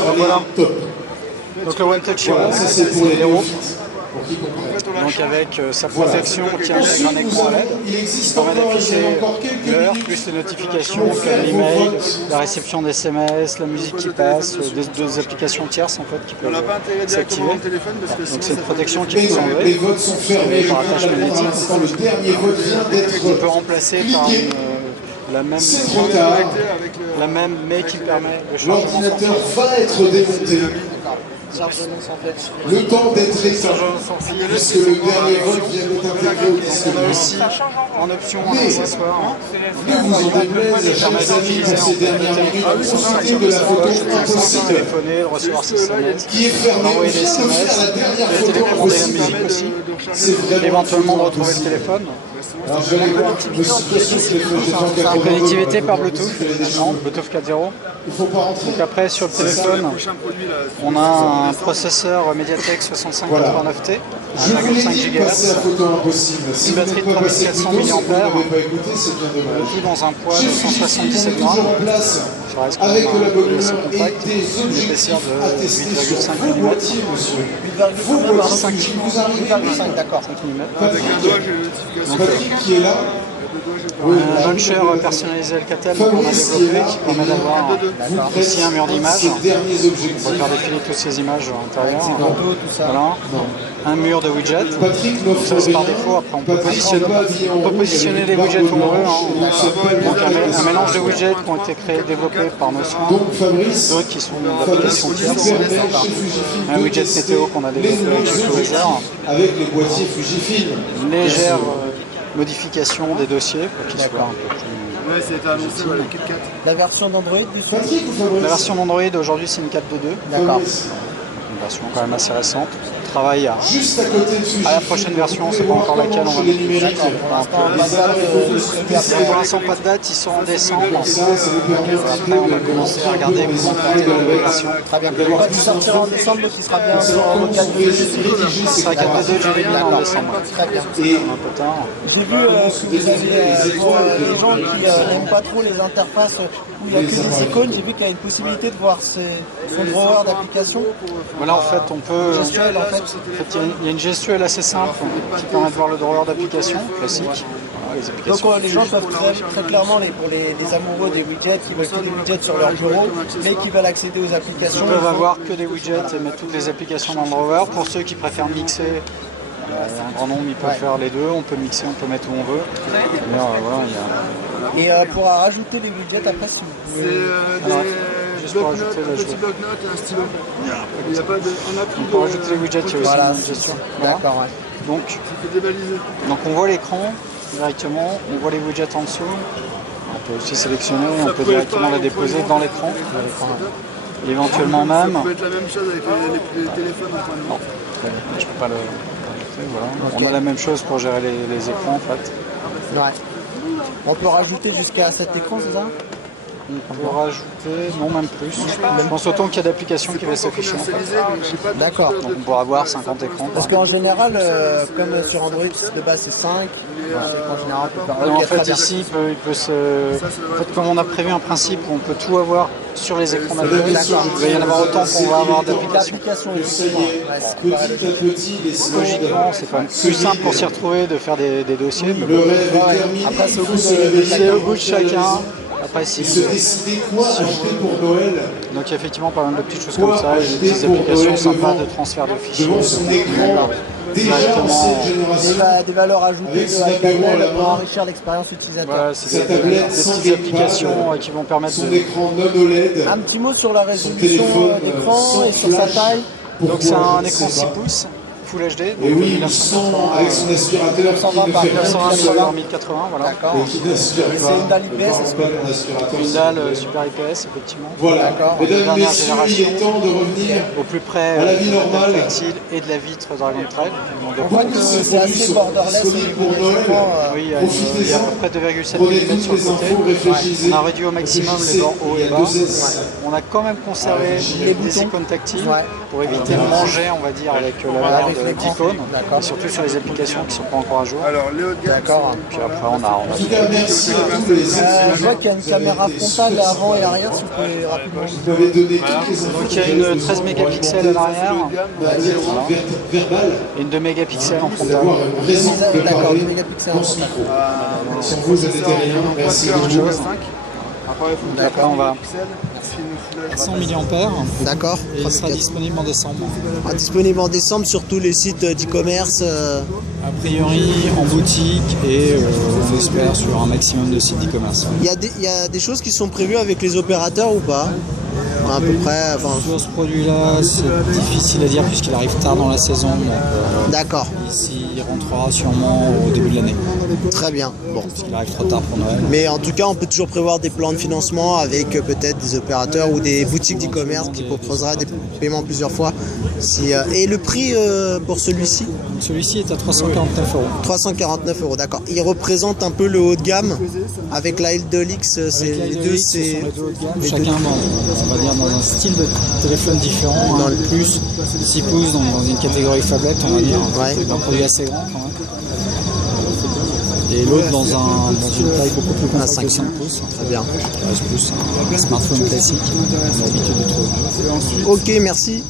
processeur elle voilà. est top. Donc le One Touch Hero, Voilà, ça c'est pour les Hero. néophytes, pour qui comprennent. Donc avec sa protection qui intègre Ensuite, un nous écran avons, LED il qui existe permet encore, d'afficher encore quelques l'heure, minutes plus les notifications pour faire comme vos l'email, votes. la réception des SMS, la musique qui passe, des applications tierces en fait qui peuvent s'activer. Donc c'est une protection qui peut Les s'enlever votes sont fermés, et je par viens attache d'apprendre à magnétique. l'instant, le dernier vote vient d'être On peut remplacer par cliqué. la même C'est trop tard. mais qui permet le chargement sans L'ordinateur fil. va être démonté. Chargement sans fil. Le temps d'être éteint, Chargement sans fil. puisque le dernier vote vient d'être intégré au disque On a dur. aussi en option un accessoire. Ne vous en déplaise, chers amis, dans ces dernières minutes, profitez de la photo impossible Téléphoner, de recevoir ses SMS, qui est fermée. On envoyer des vient de faire SMS, la dernière de photo télécommander la impossible. musique aussi, C'est vraiment éventuellement de une photo retrouver le impossible. téléphone. Alors je vais aller voir, bien sûr que j'ai pas encore Connectivité par Bluetooth, non, Bluetooth 4.0. Il faut pas rentrer. Donc après sur le téléphone, on a un processeur Mediatek 6589T, Je voulais 1,5 dire passer à GHz, photo impossible. Si Une vous batterie n'êtes de pas passé 3400 plus tôt, c'est que vous mAh. n'avez pas écouté, c'est bien dommage. tout dans un poids de Chez Fujifilm, 177 on est toujours en grammes. place Ça reste quand avec même de la un bonne assez humeur et compact, des une épaisseur objectifs de à tester sur 8,5 vos mm. boîtiers, monsieur. Vos 5 boîtiers, vous arrivez. 8,5 d'accord, 5 mm. Patrick qui est là. Oui, Un launcher personnalisé Alcatel qu'on a développé qui permet d'avoir aussi un mur d'image. Ces derniers On objectifs. peut faire défiler toutes ces images à l'intérieur. Voilà. Non. Un mur de widgets. Patrick n'offre Ça c'est par rien. défaut. Après on peut Patrick positionner, n'est pas habillé en on peut rouge, positionner avec les une widgets barbe où on veut. blanche, et donc c'est pas Donc bien un mélange de widgets qui ont été développés par nos soins. Donc Fabrice, D'autres qui sont d'applications tierces. permet chez Fujifilm Un de widget tester météo qu'on a développé les avec nouveaux Fujifilm. objectifs avec les boîtiers Fujifilm. Légère modification des dossiers pour qu'ils soient un peu plus... Ouais, c'était annoncé dans le Kit Kat. La version d'Android dessus. Patrick ou Fabrice? La version d'Android aujourd'hui c'est une 4.2, D'accord. Fabrice, une version quand même assez récente. On travaille juste à côté de Fujifilm. à la prochaine version, on ne sait pas encore laquelle on va les mettre. numériques. Pour l'instant, Les pas de date, spéciales. Pour l'instant pas de date, ils sont en décembre. Ça vous permet Après on va commencer à regarder comment on va la version. Très bien. Quand il sortira en décembre, donc il sera bien sur un local de Ce sera 4.2 Jelly Bean en décembre. Très bien. Et Un peu tard. J'ai vu que vous aviez, pour les gens qui n'aiment pas trop les interfaces où il n'y a que des icônes, j'ai vu qu'il y a une possibilité de voir son drawer d'application. Voilà en fait on peut... Gestuelle, en fait. Il y a une gestuelle assez simple qui permet de voir le drawer d'application classique. Voilà, les Donc applications. les gens peuvent très clairement, pour les amoureux des widgets, qui veulent que des widgets sur leur bureau, mais qui veulent accéder aux applications. Ils peuvent avoir que des widgets et mettre toutes les applications dans le drawer. Pour ceux qui préfèrent mixer, il y a un grand nombre, ils peuvent faire les deux. On peut mixer, on peut mettre où on veut. Voilà, il y a... Et pour rajouter les widgets, après, si vous C'est pouvez... juste pour rajouter un petit bloc-notes et un stylo. Il y a pas de, on a plus Pour rajouter les widgets, il y a aussi Voilà, une gestion. Voilà. D'accord, ouais. c'est débalisé. Donc on voit l'écran directement, on voit les widgets en dessous. On peut aussi sélectionner, on peut directement la déposer dans l'écran. Et éventuellement même, Ça peut être la même chose avec les téléphones en point de non, vue. je peux pas le... Voilà. On a la même chose pour gérer les écrans en fait. Ouais. On peut rajouter jusqu'à 7 écrans, c'est ça? On peut rajouter, non même plus. Je pense autant qu'il y a d'applications qui va s'afficher en fait. D'accord. Donc on pourra avoir 50 écrans. Parce qu'en général, comme sur Android, de base c'est 5, en général on peut faire En ok, très fait bien. ici, il peut se... En fait, comme on a prévu un principe où on peut tout avoir sur les écrans d'accueil, il va y en avoir autant qu'on va avoir d'applications. L'application, ça y est, petit à petit, les sondes Logiquement, c'est quand même plus simple pour s'y retrouver de faire des dossiers. Mais Le bon, rêve est terminé, Après, il c'est au faut bout se de- réveiller. c'est au goût de chacun. Après, si... Et se décider quoi acheter pour Noël Donc il y a effectivement pas mal de petites choses comme ça, et des petites applications sympas de transfert de fichiers. devant son écran. Déjà ancienne génération, Des valeurs ajoutées Avec son de apéro à la Apple pour main. enrichir l'expérience utilisateur. Voilà, c'est Sa des tablette sans petites gamepad, applications qui vont permettre son de... écran non OLED, Un petit mot sur la son résolution téléphone d'écran sans et sur sa flash. taille. Pourquoi, Donc c'est un je ne écran sais 6 pas. pouces, Full HD. Et donc oui, 1980, avec son aspirateur qui 920 ne par fait rien 1920 tout par seul. 1080, voilà. D'accord. Et qui n'aspire pas. C'est une dalle IPS, Ne est-ce parle pas de mon aspirateur. Une s'il dalle vous plaît. Super IPS, effectivement. Voilà, D'accord. mesdames, Dernière messieurs, il est temps de revenir Au plus près à la vie de la normale. tactile et de la vitre Dragon Trail. Donc, On voit que Ces c'est produits assez sont borderless au disponibles niveau pour des Noël. écrans. oui, il y a à Profitez-en. peu près 2,7 Prenez mm toutes sur le les côté. infos, réfléchissez. On a réduit au maximum les bords haut et bas. Réfléchissez. On on a quand même conservé les icônes tactiles pour éviter de manger, on va dire, avec la valeur d'icônes, et surtout sur les applications qui ne sont pas encore à jour. Alors, Léo Diaz. D'accord. Puis après, on a En tout cas, merci à tous les Je vois qu'il y a une caméra frontale avant et arrière, si vous pouvez rapidement. Vous m'avez donné toutes les Donc il y a une 13 mégapixels à l'arrière verbales. et une 2 mégapixels en Vous frontal. avoir une raison de D'accord, parler 2 mégapixels. dans ce micro. Sur vous, n'êtes rien. Merci beaucoup. Après, on va 100 mAh D'accord. et il sera disponible en décembre. Disponible en décembre sur tous les sites d'e-commerce. A priori en boutique et on espère sur un maximum de sites d'e-commerce. Il y a des choses qui sont prévues avec les opérateurs ou pas? À peu près. Enfin, Sur ce produit-là, c'est difficile à dire puisqu'il arrive tard dans la saison. Donc, d'accord. il rentrera sûrement au début de l'année. Très bien. Bon. Parce qu'il arrive trop tard pour Noël. Mais en tout cas, on peut toujours prévoir des plans de financement avec peut-être des opérateurs ou des boutiques d'e-commerce qui proposera des paiements plusieurs fois. Et le prix pour celui-ci? Celui-ci est à 349 €. 349 €, d'accord. Il représente un peu le haut de gamme avec la L2X, les deux, c'est chacun on va dire dans un style de téléphone différent, dans le plus 6 pouces, donc dans une catégorie phablette, on va dire, un produit assez grand quand même. Et l'autre dans une taille beaucoup plus compacte de 5 pouces. Très bien. 13 pouces, un smartphone classique, on a l'habitude de trouver. Ok, merci.